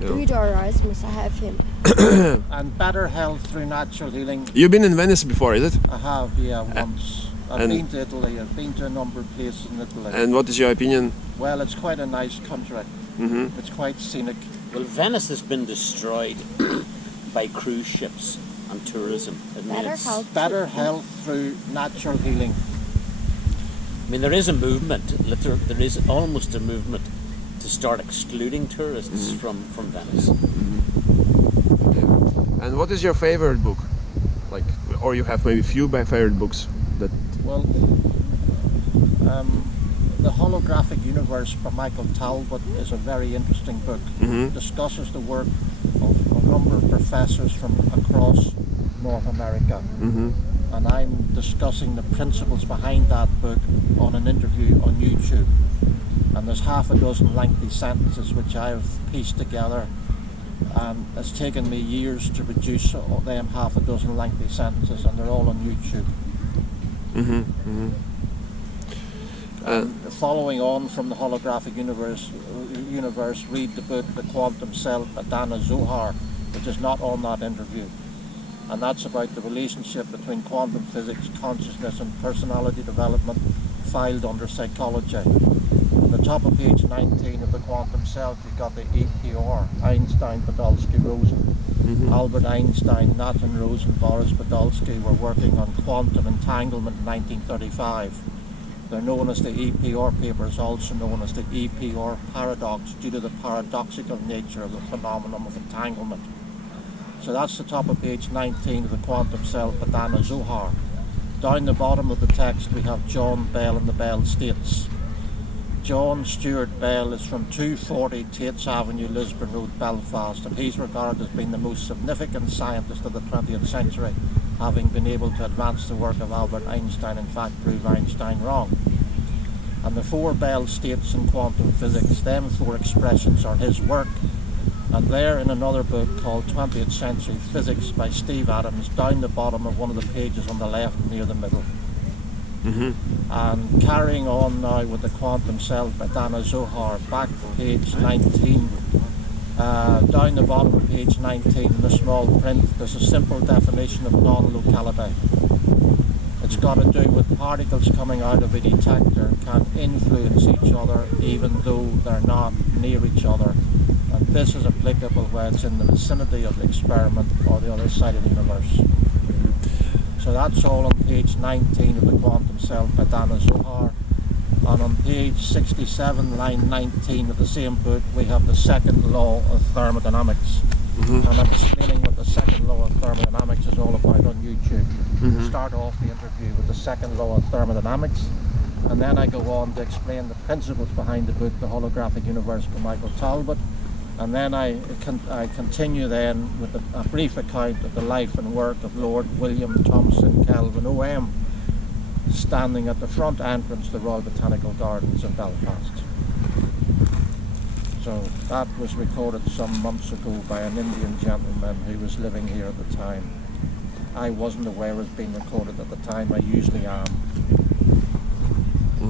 Read our eyes must have him. And better health through natural healing. You've been in Venice before, is it? I have, yeah, once. I've been to Italy. I've been to a number of places in Italy. And what is your opinion? Well, it's quite a nice country. It's quite scenic. Well, Venice has been destroyed by cruise ships and tourism. Better health through natural healing. I mean, there is a movement. There is almost a movement to start excluding tourists from Venice. And what is your favorite book? Like, or you have maybe few favorite books that. Well, The Holographic Universe by Michael Talbot is a very interesting book. It discusses the work of a number of professors from across North America. And I'm discussing the principles behind that book on an interview on YouTube. And there's half a dozen lengthy sentences which I've pieced together. And it's taken me years to produce them half a dozen lengthy sentences, and they're all on YouTube. Following on from the Holographic Universe, read the book The Quantum Self by Dana Zohar, which is not on that interview. And that's about the relationship between quantum physics, consciousness and personality development, filed under psychology. On the top of page 19 of The Quantum Self, you've got the EPR, Einstein, Podolsky, Rosen. Albert Einstein, Nathan Rosen, Boris Podolsky were working on quantum entanglement in 1935. They're known as the EPR papers, also known as the EPR paradox, due to the paradoxical nature of the phenomenon of entanglement. So that's the top of page 19 of The Quantum Self by Dana Zohar. Down the bottom of the text we have John Bell and the Bell States. John Stuart Bell is from 240 Tates Avenue, Lisburn Road, Belfast, and he's regarded as being the most significant scientist of the 20th century, having been able to advance the work of Albert Einstein, in fact prove Einstein wrong. And the four Bell States in quantum physics, them four expressions are his work. And they're in another book called 20th Century Physics by Steve Adams, down the bottom of one of the pages on the left near the middle. And carrying on now with The Quantum Self by Dana Zohar, back to page 19. Down the bottom of page 19 in the small print, there's a simple definition of non-locality. It's got to do with particles coming out of a detector can influence each other even though they're not near each other. And this is applicable where it's in the vicinity of the experiment or the other side of the universe. So that's all on page 19 of The Quantum Self by Dana Zohar. And on page 67, line 19 of the same book, we have the Second Law of Thermodynamics. And I'm explaining what the Second Law of Thermodynamics is all about on YouTube. Start off the interview with the Second Law of Thermodynamics, and then I go on to explain the principles behind the book, The Holographic Universe by Michael Talbot. And then I continue then with a brief account of the life and work of Lord William Thomson Kelvin OM, standing at the front entrance to the Royal Botanical Gardens in Belfast. So that was recorded some months ago by an Indian gentleman who was living here at the time. I wasn't aware it was being recorded at the time, I usually am.